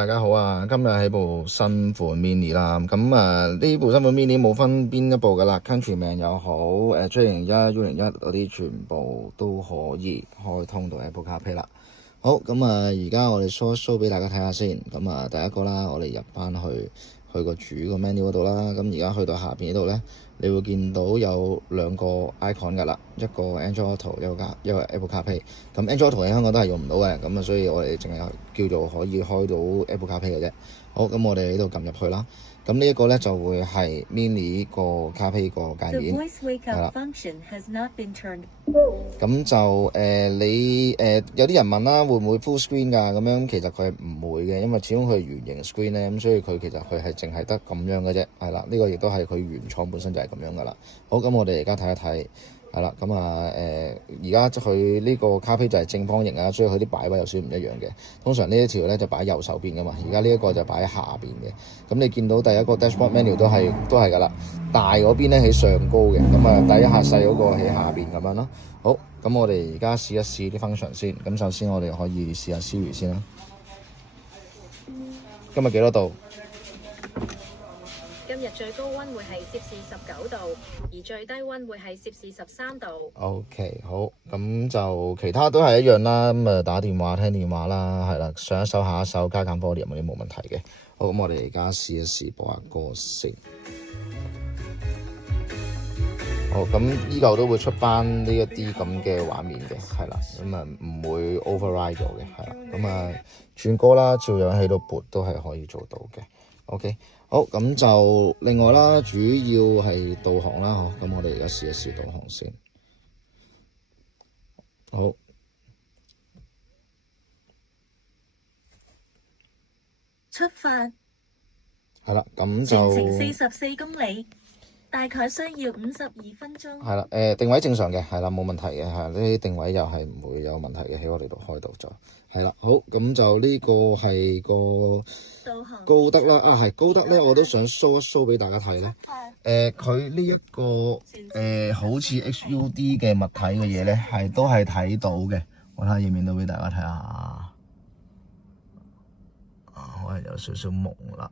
大家好啊！今日喺部新款 Mini 啦，咁呢部新款 Mini 冇分邊一部噶啦 ，Countryman 又好，J01、U01嗰啲全部都可以開通到 Apple CarPlay 啦。好，咁而家我哋 show 俾大家睇下先。咁第一個啦，我哋入翻去個主個 menu 嗰度啦。咁而家去到下邊呢度咧，你會見到有兩個 icon 噶啦，一個 Android Auto，一個 Apple CarPlay。咁 Android Auto 喺香港都係用唔到嘅，咁所以我哋淨係叫做可以開到 Apple CarPlay 嘅啫。好，咁我哋喺度撳入去啦。咁呢一個咧就會係 Mini 個 CarPlay 個界面，係啦。咁就你有啲人問啦，會唔會 full screen 㗎？咁樣其實佢係唔會嘅，因為始終佢係圓形 screen 咧，咁所以佢其實佢係淨係得咁樣嘅啫，係啦。呢個亦都係佢原廠本身就係咁樣㗎啦。好，咁我哋而家睇一睇。係啦，咁而家佢呢個 CarPlay就係正方形啊，所以佢啲擺位有少少唔一樣嘅。通常呢一條咧就擺喺右手邊噶嘛，而家呢一個就擺喺下邊嘅。咁你見到第一個 Dashboard Menu 都係㗎啦，大嗰邊咧喺上高嘅，咁第一下細嗰個喺下邊咁樣咯。好，咁我哋而家試一試啲 function 先。咁首先我哋可以試下 Siri 先啦。今日幾多度？今日最高溫會係攝氏19度，而最低溫會係攝氏13度。OK， 好，咁就其他都係一樣啦。咁打電話、聽電話啦，係啦，上一首、下一首、加減 volume 嗰啲冇問題嘅。好，咁我哋而家試一試播下歌先。好，咁依舊都會出翻呢一啲咁嘅畫面嘅，係啦，咁唔會 override 咗嘅，係啦，咁轉歌啦，照樣喺度撥都係可以做到嘅。OK， 好，咁就另外啦，主要係導航啦，咁我哋而家試一試導航先。好，出發。係啦，咁就全程44公里，大概需要52分鐘。係啦，定位正常嘅，係啦，冇問題嘅，係呢啲定位又係唔會有問題嘅，喺我哋度開到就係啦。好，咁就呢個係個高德啦，係高德咧，我都想 show 一 show 俾大家睇咧。佢呢一個好似 HUD 嘅物體嘅嘢咧，都係睇到嘅。我睇下影唔影到俾大家睇下。可能有少少朦啦，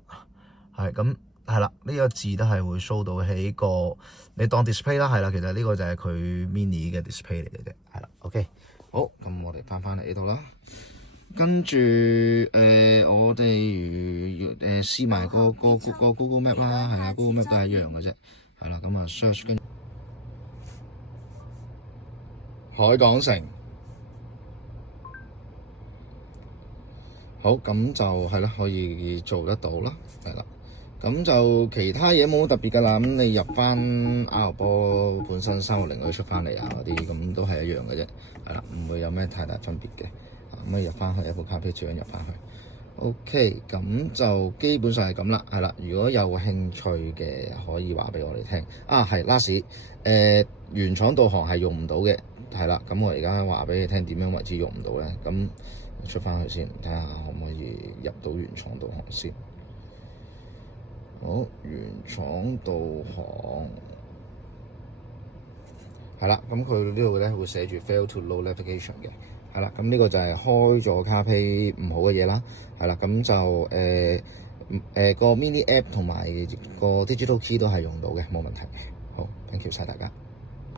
係咁。係啦，呢個字都係會 show 到喺個你當 display 啦，係啦，其實呢個就係佢 mini 嘅 display 嚟嘅啫，係啦 ，OK， 好，咁我哋翻嚟呢度啦，跟住我哋試埋個 Google Map 啦，係啦 ，Google Map 都係一樣嘅啫，係啦，咁search 跟海港城，好，咁就係啦，可以做得到啦，係啦。咁就其他嘢冇特別㗎啦，咁你入翻 R 波本身360嗰啲出翻嚟啊嗰啲，咁都係一樣嘅啫，係啦，唔會有咩太大分別嘅。咁入翻去 Apple CarPlay 照樣入翻去。OK， 咁就基本上係咁啦，係啦。如果有興趣嘅可以話俾我哋聽。係 last，原廠導航係用唔到嘅，係啦。咁我而家話俾你聽點樣為之用唔到咧？咁出翻去先，睇下可唔可以入到原廠導航先。好，原廠導航係啦，咁佢呢度咧會寫住 fail to load navigation 嘅，係啦，咁呢個就係開咗 CarPlay 唔好嘅嘢啦，係啦，咁就個 mini app 同埋個 digital key 都係用到嘅，冇問題嘅。好 ，thank you 晒大家。